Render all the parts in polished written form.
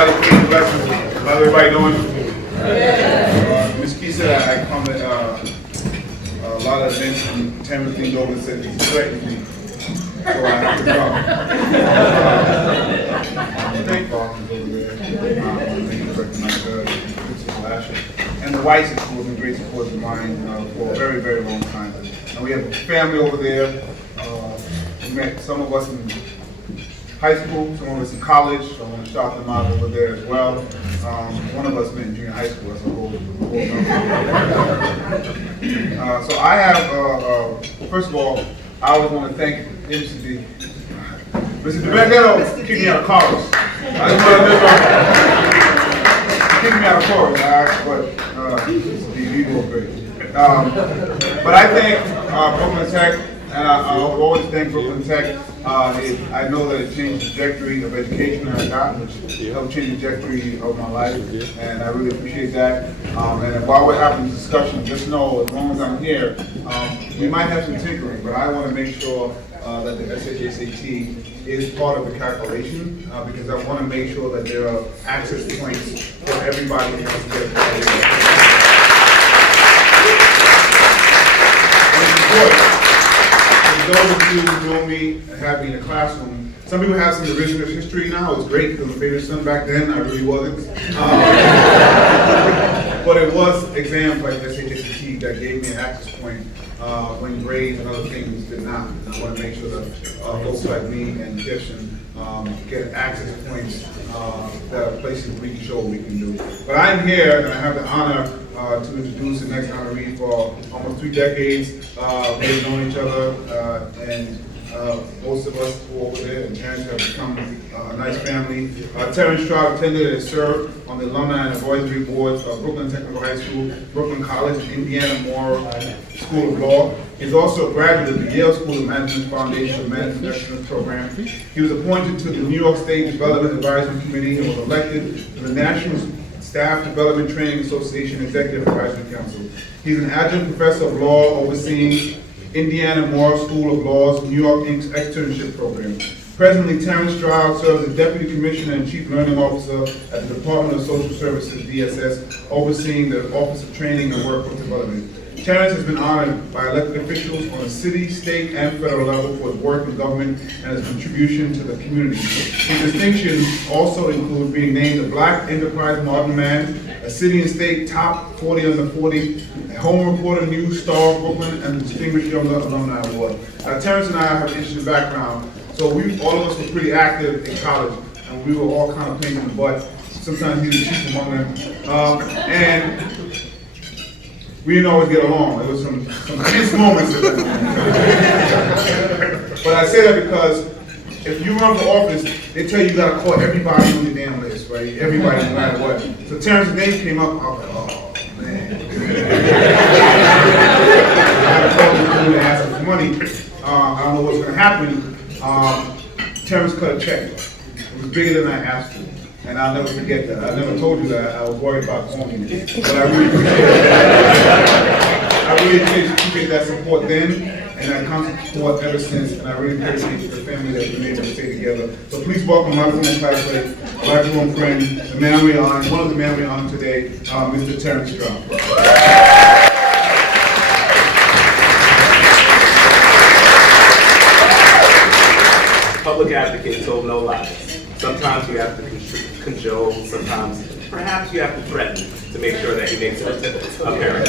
Blessings. How's everybody doing? Ms. Key said I commented a lot of events, and Terrance leaned over and said he's threatening me, so I have to come. Thank Boston's over there. Thank you for recognizing and the Whites who have been great supporters of mine for a very, very long time. And we have a family over there. We met some of us in high school, some of us in college, so I want to shout them out over there as well. One of us met in junior high school as a whole so I have, first of all, I always want to thank MCD. Mr. DeBenedetto kicked me out of chorus. I just want to kick me out of chorus, but he was great. But I thank Brooklyn Tech, and I'll always thank Brooklyn Tech. I know that it changed the trajectory of education that I got, which helped change the trajectory of my life, and I really appreciate that. And while we're having this discussion, just know as long as I'm here, we might have some tinkering, but I want to make sure that the SAT is part of the calculation, because I want to make sure that there are access points for everybody who wants to get a For those of you who know me and have me in the classroom, some people have some revisionist history now. It's great because I'm a favorite son back then. I really wasn't. But it was exams like SAT that gave me an access point when grades and other things did not. And I want to make sure that folks like me and Gibson get access points that are places we can show what we can do. But I'm here and I have the honor to introduce the next honoree for almost 3 decades. We've known each other, and most of us who are over there and Terrance have become a nice family. Terrance Stroud attended and served on the Alumni and Advisory Boards of Brooklyn Technical High School, Brooklyn College, and Indiana Moore School of Law. He's also a graduate of the Yale School of Management Foundation Management Excellence Program. He was appointed to the New York State Development Advisory Committee and was elected to the National Staff Development Training Association Executive Advisory Council. He's an adjunct professor of law overseeing Indiana Moore School of Law's New York Inc. externship program. Presently, Terrance Stroud serves as Deputy Commissioner and Chief Learning Officer at the Department of Social Services, DSS, overseeing the Office of Training and Workforce Development. Terrance has been honored by elected officials on a city, state, and federal level for his work in government and his contribution to the community. His distinctions also include being named a Black Enterprise Modern Man, a City and State Top 40 Under 40, a Home Reporter News Star of Brooklyn, and the Distinguished Young Alumni Award. Terrance and I have an interesting background, so all of us were pretty active in college, and we were all kind of pains in the butt. Sometimes he was chief among them. And we didn't always get along. There was some tense moments. But I say that because if you run for office, they tell you gotta call everybody on the damn list, right? Everybody, no matter what. So Terrance's name came up, I was like, oh man. I had to call him and ask him for money. I don't know what's gonna happen. Terrance cut a check. It was bigger than I asked for. And I'll never forget that. I never told you that. I was worried about calling you. But I really appreciate it. I really appreciate that support then, and that constant support ever since. And I really appreciate the family that's been able to stay together. So please welcome my former classmate, my lifelong friend, the man we honor, one of the men we honor today, Mr. Terrance Stroud. Public advocate told no lies. Sometimes you have to cajole, sometimes perhaps you have to threaten to make sure that he makes it apparent.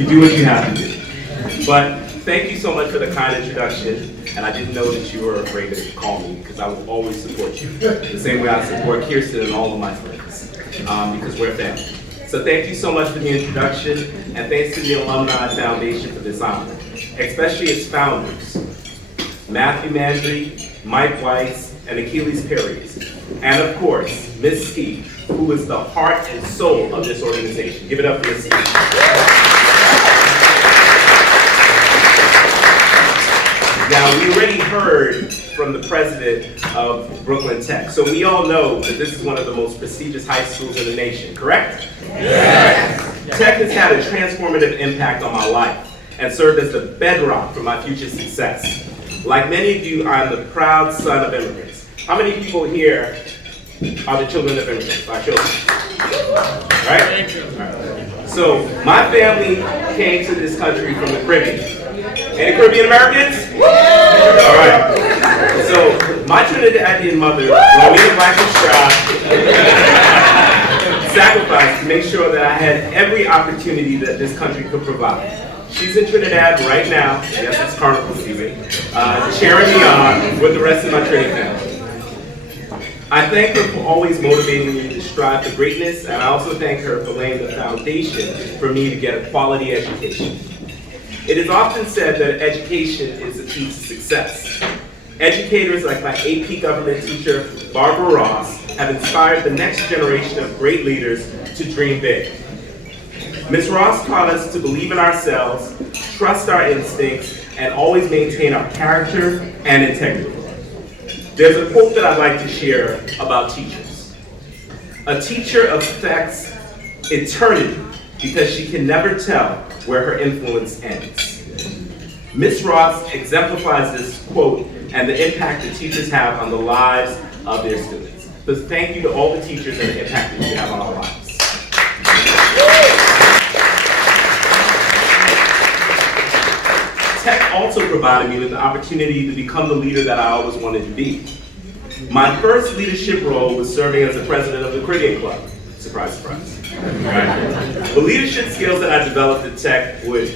You do what you have to do. But thank you so much for the kind introduction, and I didn't know that you were afraid to call me, because I will always support you. The same way I support Kirsten and all of my friends, because we're family. So thank you so much for the introduction, and thanks to the Alumni Foundation for this honor, especially its founders, Matthew Mandry, Mike Weiss, and Achilles Perez, and of course, Ms. Ski, who is the heart and soul of this organization. Give it up for Ms. Ski. Now, we already heard from the president of Brooklyn Tech, so we all know that this is one of the most prestigious high schools in the nation, correct? Yes. Tech has had a transformative impact on my life and served as the bedrock for my future success. Like many of you, I'm the proud son of immigrants. How many people here are the children of immigrants, our children. Right? So my family came to this country from the Caribbean. Any Caribbean Americans? All right. So my Trinidadian mother, Romina Blackman Stroud, sacrificed to make sure that I had every opportunity that this country could provide. She's in Trinidad right now, yes, it's carnival season, cheering me on with the rest of my Trinity family. I thank her for always motivating me to strive for greatness, and I also thank her for laying the foundation for me to get a quality education. It is often said that education is the key to success. Educators like my AP government teacher, Barbara Ross, have inspired the next generation of great leaders to dream big. Ms. Ross taught us to believe in ourselves, trust our instincts, and always maintain our character and integrity. There's a quote that I'd like to share about teachers. A teacher affects eternity because she can never tell where her influence ends. Ms. Ross exemplifies this quote and the impact that teachers have on the lives of their students. So thank you to all the teachers and the impact that you have on our lives. Tech also provided me with the opportunity to become the leader that I always wanted to be. My first leadership role was serving as the president of the Caribbean Club. Surprise, surprise. Right. The leadership skills that I developed at Tech would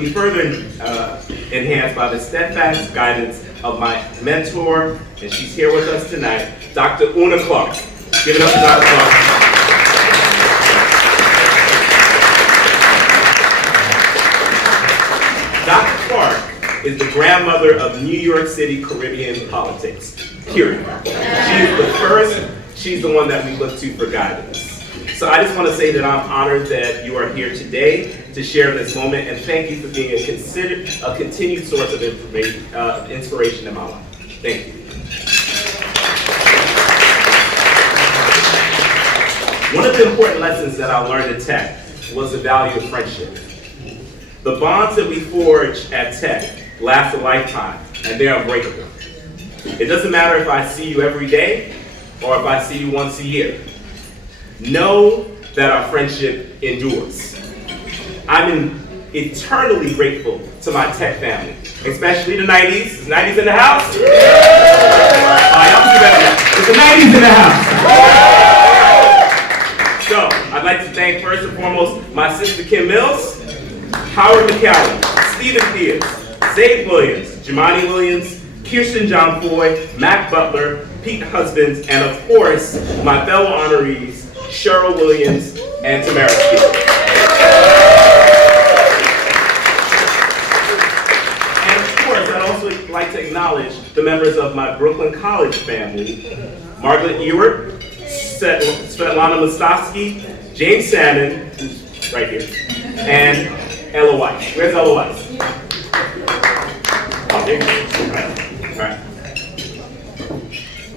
be further enhanced by the steadfast guidance of my mentor, and she's here with us tonight, Dr. Una Clark. Give it up to Dr. Clark. Dr. Clark is the grandmother of New York City Caribbean politics, period. She's the one that we look to for guidance. So I just want to say that I'm honored that you are here today to share this moment, and thank you for being a continued source of inspiration in my life. Thank you. One of the important lessons that I learned at Tech was the value of friendship. The bonds that we forge at Tech last a lifetime, and they're unbreakable. It doesn't matter if I see you every day or if I see you once a year. Know that our friendship endures. I'm eternally grateful to my Tech family, especially the 90s. Is 90s in the house? Y'all can do better. It's the 90s in the house. So, I'd like to thank first and foremost my sister Kim Mills, Howard McCallum, Stephen Pierce, Zayd Williams, Jumaane Williams, Kirsten John Foy, Mac Butler, Pete Husbands, and of course, my fellow honorees, Cheryl Williams and Tamara Steele. And of course, I'd also like to acknowledge the members of my Brooklyn College family, Margaret Ewert, Svetlana Mostovsky, James Salmon, who's right here, and Ella Weiss. Where's Ella Weiss? Oh, there you go. All right.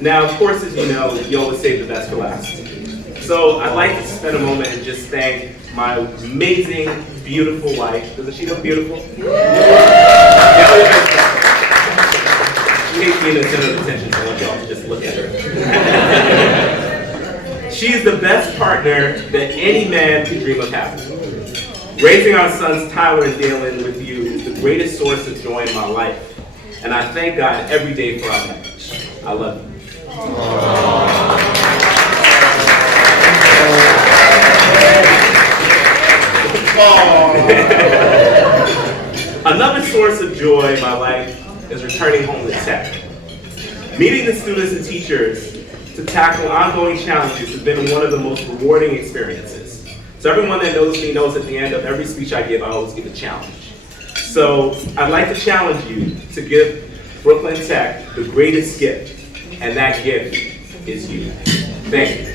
Now, of course, as you know, you always save the best for last. So I'd like to spend a moment and just thank my amazing, beautiful wife. Doesn't she look beautiful? She hates being the center of attention, so I want y'all to just look at her. She's the best partner that any man could dream of having. Raising our sons Tyler and Dalen with you is the greatest source of joy in my life. And I thank God every day for our marriage. I love you. Another source of joy in my life is returning home to Tech. Meeting the students and teachers to tackle ongoing challenges has been one of the most rewarding experiences. So everyone that knows me knows at the end of every speech I give, I always give a challenge. So I'd like to challenge you to give Brooklyn Tech the greatest gift, and that gift is you. Thank you.